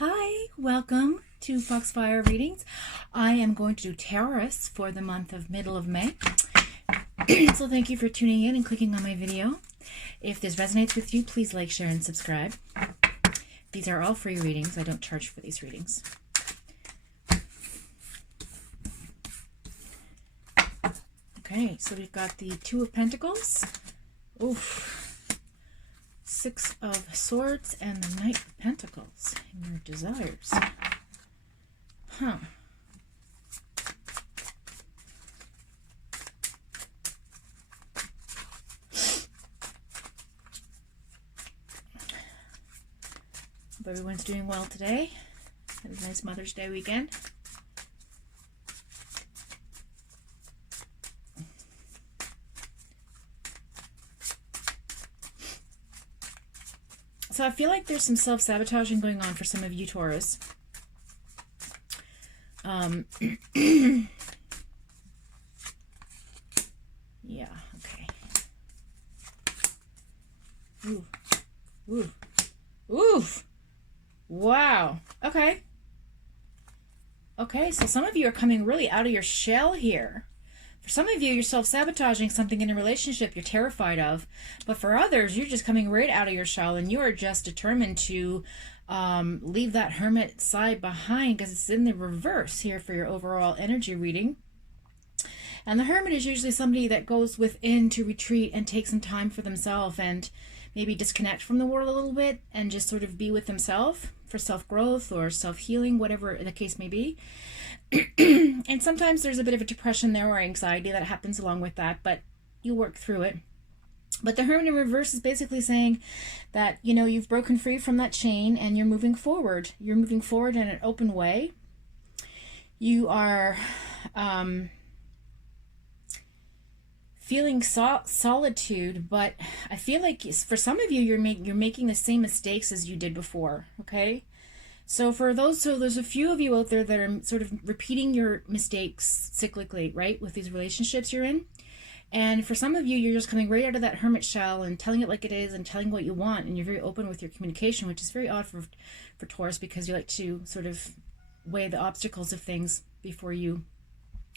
Hi, welcome to Foxfire readings. I am going to do Taurus for the month of middle of May. So thank you for tuning in and clicking on my video. If this resonates with you, please like, share, and subscribe. These are all free readings. I don't charge for these readings. Okay, so we've got the Two of Pentacles. Oof. Six of Swords and the Knight of Pentacles and your desires. Huh. Hope everyone's doing well today. Have a nice Mother's Day weekend. So I feel like there's some self-sabotaging going on for some of you Taurus. Yeah, okay. Ooh. Ooh. Oof. Wow. Okay. Okay, so some of you are coming really out of your shell here. For some of you, you're self-sabotaging something in a relationship you're terrified of. But for others, you're just coming right out of your shell and you are just determined to leave that hermit side behind because it's in the reverse here for your overall energy reading. And the hermit is usually somebody that goes within to retreat and take some time for themselves and maybe disconnect from the world a little bit and just sort of be with themselves for self-growth or self-healing, whatever the case may be. And sometimes there's a bit of a depression there or anxiety that happens along with that, but you work through it. But the hermit in reverse is basically saying that, you know, you've broken free from that chain and you're moving forward. You're moving forward in an open way. You are feeling solitude, but I feel like for some of you, you're making the same mistakes as you did before, okay? So for those, there's a few of you out there that are sort of repeating your mistakes cyclically, right, with these relationships you're in. And for some of you, you're just coming right out of that hermit shell and telling it like it is and telling what you want, and you're very open with your communication, which is very odd for Taurus because you like to sort of weigh the obstacles of things before you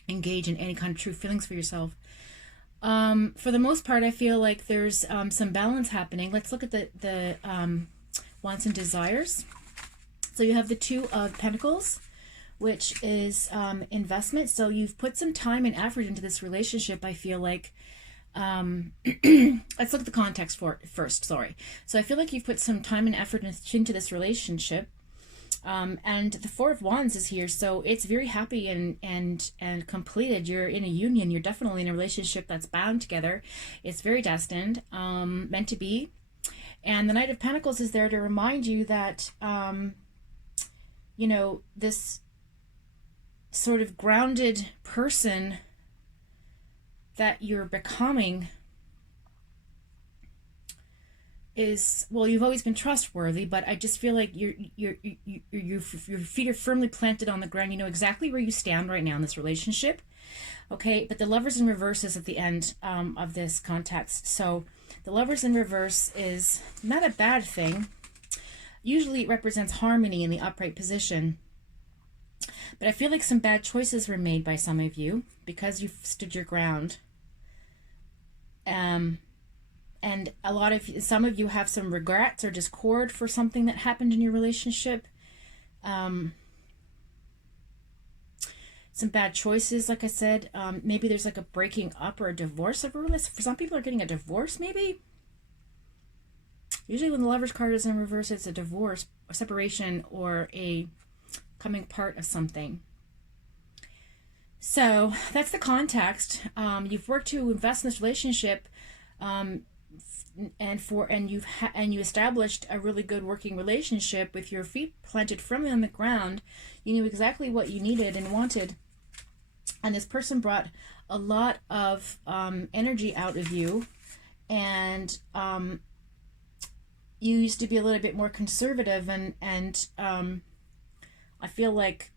engage in any kind of true feelings for yourself. For the most part, I feel like there's some balance happening. Let's look at the wants and desires. So you have the Two of Pentacles, which is investment. So you've put some time and effort into this relationship, I feel like. Let's look at the context for it first, sorry. So I feel like you've put some time and effort into this relationship. And the Four of Wands is here, so it's very happy and completed. You're in a union. You're definitely in a relationship that's bound together. It's very destined, meant to be. And the Knight of Pentacles is there to remind you that, you know, this sort of grounded person that you're becoming is, well, you've always been trustworthy, but I just feel like your feet are firmly planted on the ground. You know exactly where you stand right now in this relationship. Okay, but the Lovers in reverse is at the end of this context. So the Lovers in reverse is not a bad thing. Usually it represents harmony in the upright position. But I feel like some bad choices were made by some of you because you've stood your ground. And some of you have some regrets or discord for something that happened in your relationship. Some bad choices, like I said. Maybe there's like a breaking up or a divorce of a relationship. For some people are getting a divorce, maybe. Usually when the Lover's card is in reverse, it's a divorce, a separation, or a coming part of something. So that's the context. You've worked to invest in this relationship, and you established a really good working relationship with your feet planted firmly on the ground. You knew exactly what you needed and wanted, and this person brought a lot of energy out of you, and you used to be a little bit more conservative, and I feel like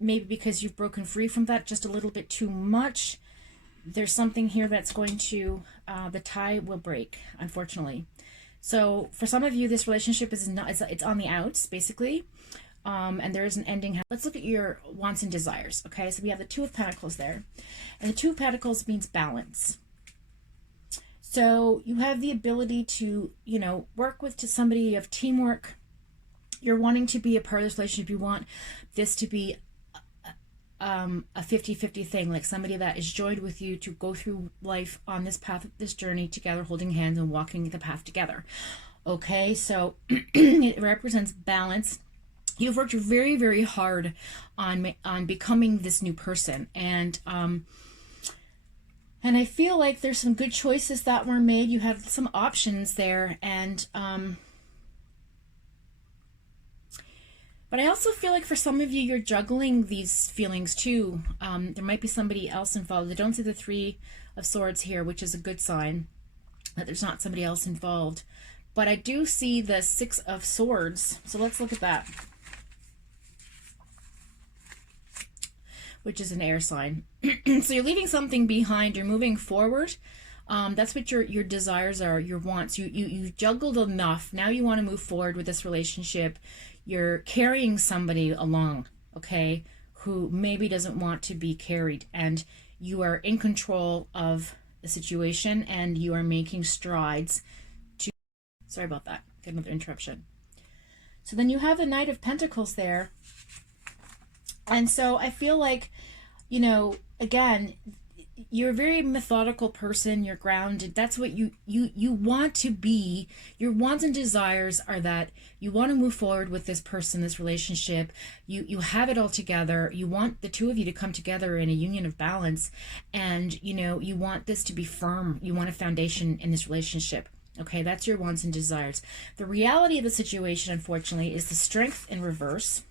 maybe because you've broken free from that just a little bit too much, there's something here that's going to, the tie will break, unfortunately. So for some of you, this relationship is not, it's on the outs, basically. And there is an ending. Let's look at your wants and desires. Okay, so we have the Two of Pentacles there, and the Two of Pentacles means balance. So you have the ability to, work with somebody of teamwork. You're wanting to be a part of this relationship. You want this to be a 50-50 thing, like somebody that is joined with you to go through life on this path, this journey together, holding hands and walking the path together. Okay, so it represents balance. You've worked very, very hard on becoming this new person, and I feel like there's some good choices that were made. You have some options there, and but I also feel like for some of you, you're juggling these feelings too. There might be somebody else involved. I don't see the Three of Swords here, which is a good sign that there's not somebody else involved. But I do see the Six of Swords. So let's look at that, which is an air sign. So you're leaving something behind. You're moving forward. That's what your desires are, your wants. You juggled enough. Now you want to move forward with this relationship. You're carrying somebody along, okay, who maybe doesn't want to be carried, and you are in control of the situation, and you are making strides to... Sorry about that. Get another interruption. So then you have the Knight of Pentacles there. And so I feel like, again, you're a very methodical person. You're grounded. That's what you want to be. Your wants and desires are that you want to move forward with this person, this relationship. You have it all together. You want the two of you to come together in a union of balance. And, you want this to be firm. You want a foundation in this relationship. Okay, that's your wants and desires. The reality of the situation, unfortunately, is the Strength in reverse,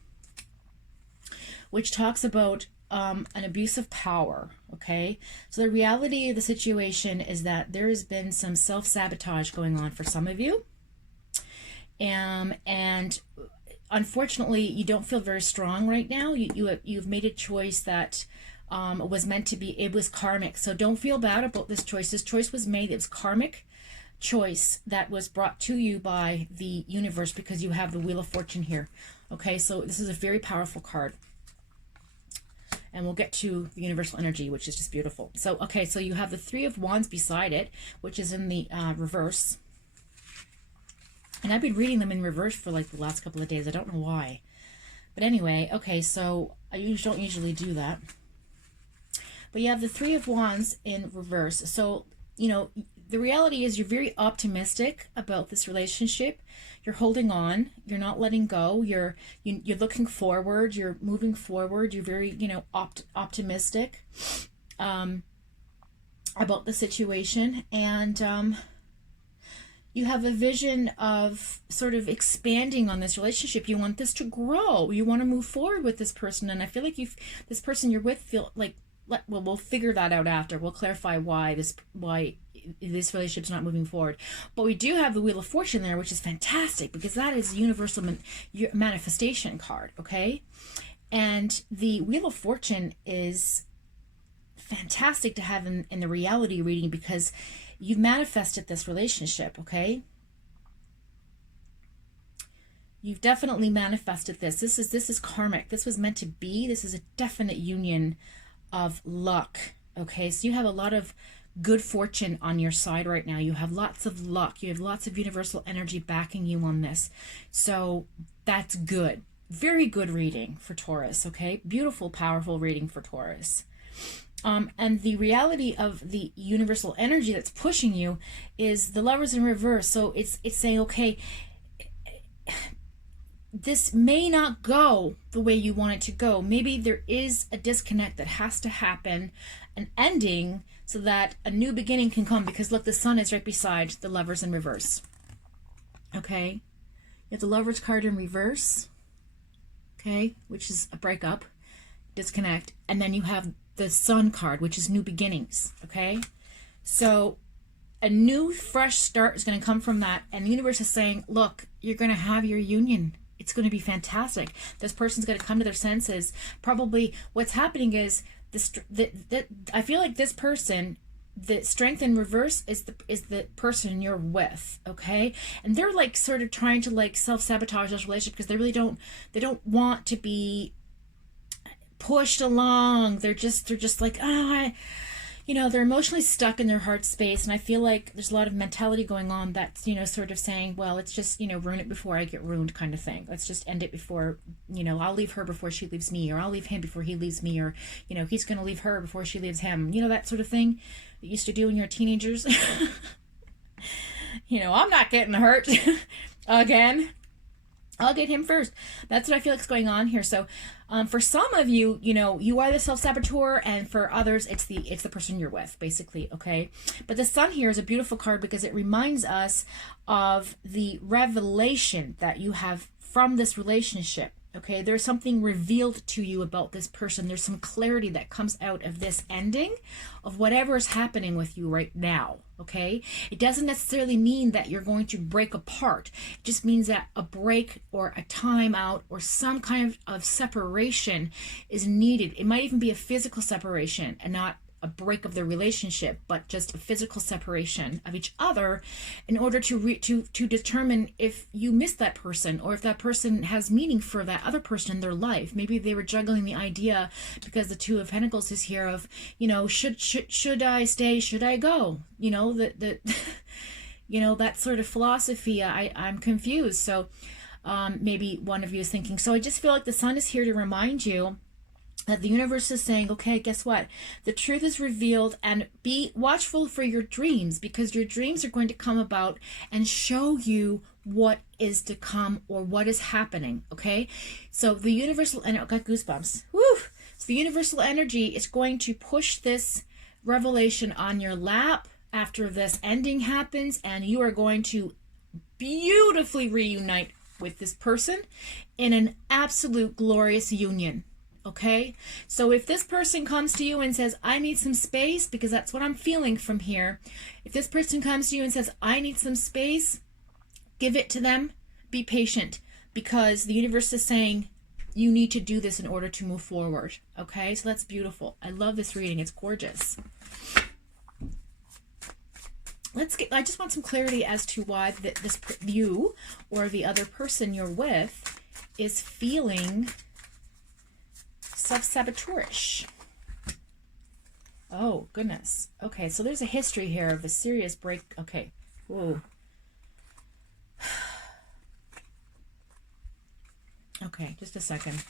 which talks about an abuse of power. Okay, so the reality of the situation is that there has been some self-sabotage going on for some of you, and unfortunately you don't feel very strong right now. You've made a choice that was meant to be, it was karmic. So don't feel bad about this choice. This choice was made. It was karmic choice that was brought to you by the universe, because you have the Wheel of Fortune here. Okay, so this is a very powerful card. And we'll get to the universal energy, which is just beautiful. So, okay, so you have the Three of Wands beside it, which is in the reverse. And I've been reading them in reverse for like the last couple of days. I don't know why. But anyway, okay, so I don't usually do that. But you have the Three of Wands in reverse. So, the reality is you're very optimistic about this relationship. You're holding on. You're not letting go. You're looking forward. You're moving forward. You're very, optimistic about the situation. And you have a vision of sort of expanding on this relationship. You want this to grow. You want to move forward with this person. And I feel like this person you're with feel like, well, we'll figure that out after. We'll clarify why this relationship's not moving forward. But we do have the Wheel of Fortune there, which is fantastic, because that is a universal manifestation card, okay? And the Wheel of Fortune is fantastic to have in the reality reading, because you've manifested this relationship, okay? You've definitely manifested this. This is karmic. This was meant to be. This is a definite union of luck, okay? So you have a lot of good fortune on your side right now. You have lots of luck. You have lots of universal energy backing you on this. So that's good. Very good reading for Taurus, okay? Beautiful, powerful reading for Taurus. And the reality of the universal energy that's pushing you is the Lovers in reverse. So it's saying, okay, this may not go the way you want it to go. Maybe there is a disconnect that has to happen, an ending, so that a new beginning can come. Because look, the Sun is right beside the Lovers in reverse. Okay? You have the Lovers card in reverse, okay, which is a breakup, disconnect. And then you have the Sun card, which is new beginnings, okay? So a new, fresh start is going to come from that. And the universe is saying, look, you're going to have your union. It's going to be fantastic. This person's going to come to their senses. Probably what's happening is I feel like this person the Strength in reverse is the person you're with, okay? And they're like sort of trying to like self-sabotage this relationship because they don't want to be pushed along. They're just like, they're emotionally stuck in their heart space. And I feel like there's a lot of mentality going on that's, sort of saying, well, let's just, ruin it before I get ruined kind of thing. Let's just end it before, I'll leave her before she leaves me, or I'll leave him before he leaves me, or, he's going to leave her before she leaves him. That sort of thing that you used to do when you were teenagers. I'm not getting hurt again. I'll get him first. That's what I feel like is going on here. So for some of you, you are the self-saboteur, and for others, it's the person you're with, basically, okay? But the Sun here is a beautiful card because it reminds us of the revelation that you have from this relationship. Okay, there's something revealed to you about this person. There's some clarity that comes out of this ending of whatever is happening with you right now. Okay, it doesn't necessarily mean that you're going to break apart. It just means that a break or a time out or some kind of separation is needed. It might even be a physical separation and not a break of the relationship, but just a physical separation of each other in order to determine if you miss that person or if that person has meaning for that other person in their life. Maybe they were juggling the idea because the Two of Pentacles is here of, should I stay? Should I go? That sort of philosophy. I'm confused. So maybe one of you is thinking, so I just feel like the Sun is here to remind you that the universe is saying, okay, guess what? The truth is revealed, and be watchful for your dreams, because your dreams are going to come about and show you what is to come or what is happening, okay? So the universal, and I got goosebumps. Woo! So the universal energy is going to push this revelation on your lap after this ending happens, and you are going to beautifully reunite with this person in an absolute glorious union. Okay, so if this person comes to you and says, I need some space, because that's what I'm feeling from here. If this person comes to you and says, I need some space, give it to them. Be patient, because the universe is saying you need to do this in order to move forward. Okay, so that's beautiful. I love this reading. It's gorgeous. I just want some clarity as to why you or the other person you're with is feeling self-saboteurish. Oh, goodness. Okay, so there's a history here of a serious break. Okay. Whoa. Okay, just a second.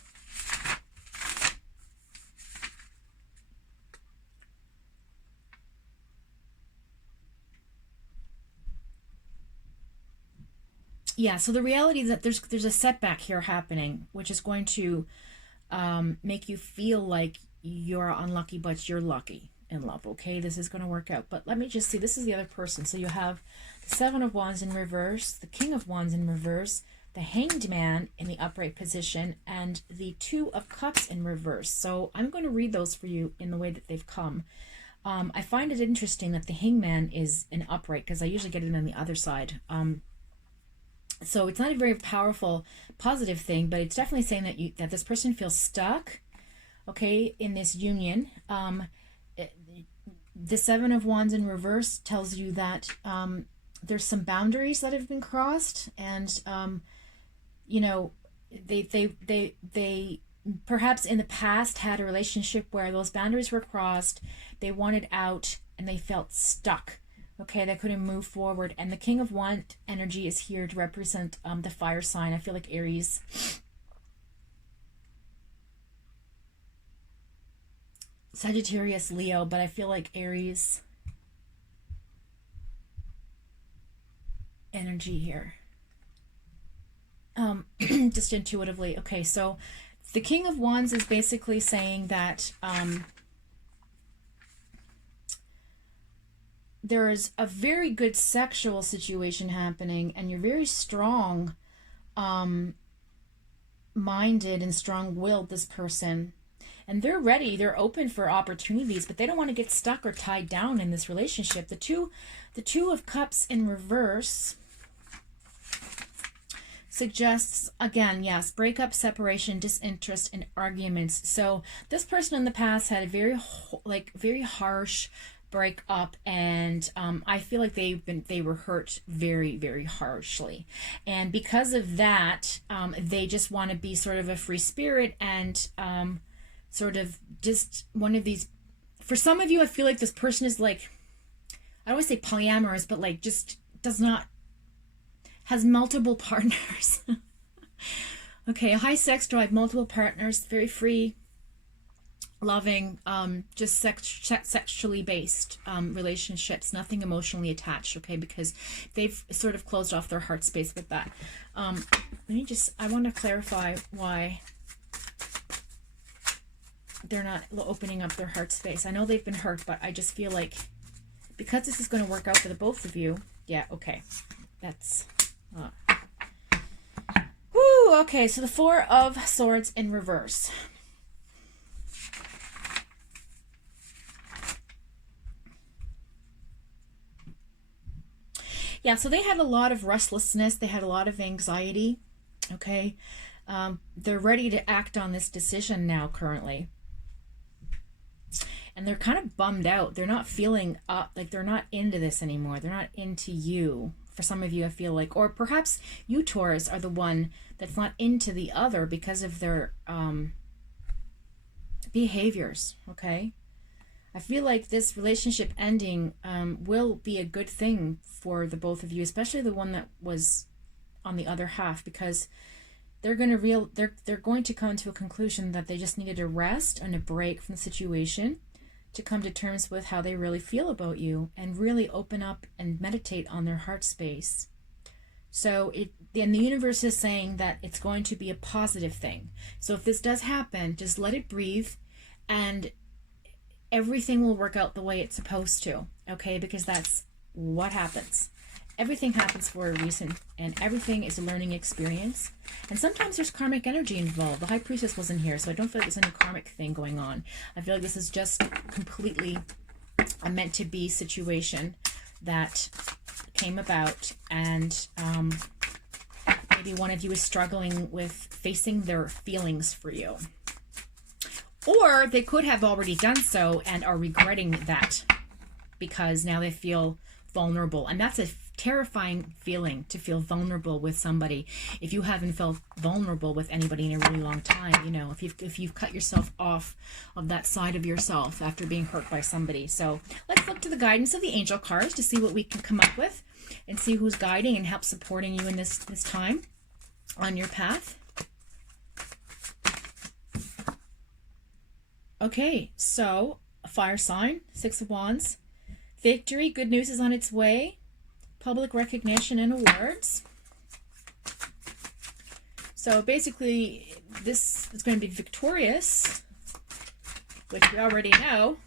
Yeah, so the reality is that there's a setback here happening, which is going to make you feel like you're unlucky, but you're lucky in love. Okay, this is going to work out. But let me just see. This is the other person. So you have the Seven of Wands in reverse, the King of Wands in reverse, the Hanged Man in the upright position, and the Two of Cups in reverse. So I'm going to read those for you in the way that they've come. I find it interesting that the Hanged Man is in upright, because I usually get it on the other side. So it's not a very powerful, positive thing, but it's definitely saying that this person feels stuck, okay, in this union. The Seven of Wands in reverse tells you that there's some boundaries that have been crossed, and they perhaps in the past had a relationship where those boundaries were crossed. They wanted out and they felt stuck. Okay, they couldn't move forward. And the King of Wands energy is here to represent the fire sign. I feel like Aries. Sagittarius, Leo, but I feel like Aries energy here. Just intuitively. Okay, so the King of Wands is basically saying that there is a very good sexual situation happening, and you're very strong minded and strong-willed, this person, and they're ready, they're open for opportunities, but they don't want to get stuck or tied down in this relationship. The two of Cups in reverse suggests, again, yes, breakup, separation, disinterest, and arguments. So this person in the past had a very harsh, break up, and I feel like they were hurt very, very harshly, and because of that, they just want to be sort of a free spirit, and sort of just one of these. For some of you, I feel like this person is like, I don't want to say polyamorous, but like just has multiple partners. Okay, a high sex drive, multiple partners, very free, loving, just sexually based relationships, nothing emotionally attached, okay, because they've sort of closed off their heart space with that. I want to clarify why they're not opening up their heart space. I know they've been hurt, but I just feel like because this is going to work out for the both of you, yeah, okay, that's... Woo, okay, so the Four of Swords in reverse. Yeah, so they had a lot of restlessness. They had a lot of anxiety, okay? They're ready to act on this decision now currently. And they're kind of bummed out. They're not feeling up, like they're not into this anymore. They're not into you. For some of you, I feel like, or perhaps you, Taurus, are the one that's not into the other because of their behaviors, okay? I feel like this relationship ending will be a good thing for the both of you, especially the one that was on the other half, because they're going to come to a conclusion that they just needed a rest and a break from the situation to come to terms with how they really feel about you and really open up and meditate on their heart space. So and the universe is saying that it's going to be a positive thing. So if this does happen, just let it breathe and everything will work out the way it's supposed to, okay? Because that's what happens. Everything happens for a reason, and everything is a learning experience. And sometimes there's karmic energy involved. The High Priestess wasn't here, so I don't feel like there's any karmic thing going on. I feel like this is just completely a meant-to-be situation that came about, and maybe one of you is struggling with facing their feelings for you. Or they could have already done so and are regretting that because now they feel vulnerable. And that's a terrifying feeling, to feel vulnerable with somebody. If you haven't felt vulnerable with anybody in a really long time, you know, if you've cut yourself off of that side of yourself after being hurt by somebody. So let's look to the guidance of the angel cards to see what we can come up with and see who's guiding and help supporting you in this time on your path. Okay, so a fire sign, Six of Wands, victory, good news is on its way, public recognition and awards. So basically, this is going to be victorious, which we already know.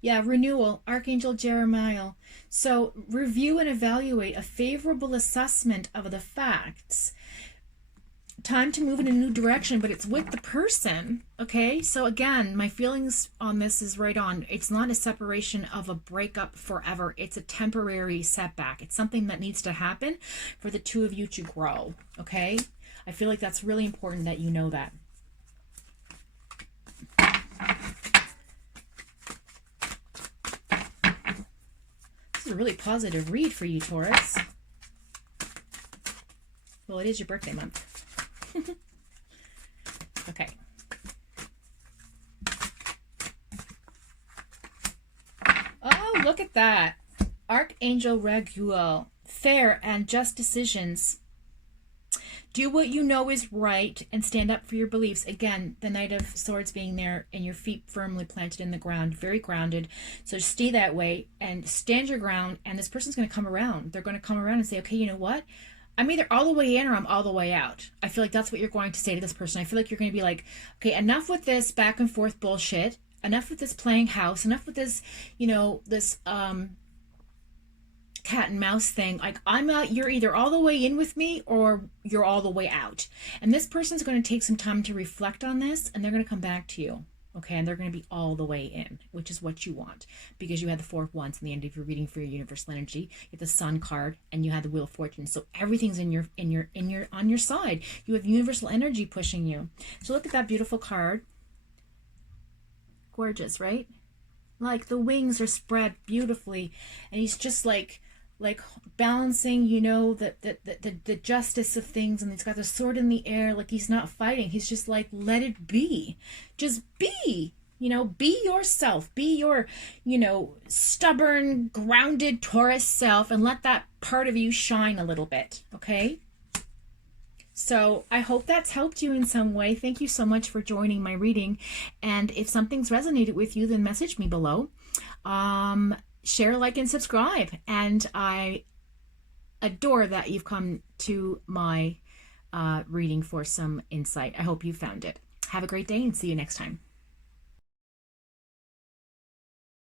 Yeah, renewal, Archangel Jeremiah. So review and evaluate a favorable assessment of the facts. Time to move in a new direction, but it's with the person, okay? So again, my feelings on this is right on. It's not a separation of a breakup forever. It's a temporary setback. It's something that needs to happen for the two of you to grow, okay? I feel like that's really important that you know that. This is a really positive read for you, Taurus. Well, it is your birthday month. Okay. Oh, look at that. Archangel Raguel. Fair and just decisions. Do what you know is right and stand up for your beliefs. Again, the Knight of Swords being there and your feet firmly planted in the ground, very grounded. So stay that way and stand your ground, and this person's going to come around. They're going to come around and say, okay, you know what? I'm either all the way in or I'm all the way out. I feel like that's what you're going to say to this person. I feel like you're going to be like, okay, enough with this back and forth bullshit. Enough with this playing house. Enough with this, you know, this cat and mouse thing. Like, I'm out, you're either all the way in with me or you're all the way out. And this person's going to take some time to reflect on this, and they're going to come back to you. Okay, and they're going to be all the way in, which is what you want, because you had the Four of Wands in the end of your reading for your universal energy. You had the Sun card, and you had the Wheel of Fortune. So everything's on your side. You have universal energy pushing you. So look at that beautiful card. Gorgeous, right? Like the wings are spread beautifully, and he's just like balancing, you know, the justice of things, and he's got the sword in the air, like he's not fighting. He's just like, let it be. Just be. You know, be yourself. Be your, you know, stubborn, grounded Taurus self, and let that part of you shine a little bit, okay? So I hope that's helped you in some way. Thank you so much for joining my reading. And if something's resonated with you, then message me below. Share, like, and subscribe. And I adore that you've come to my reading for some insight. I hope you found it. Have a great day and see you next time.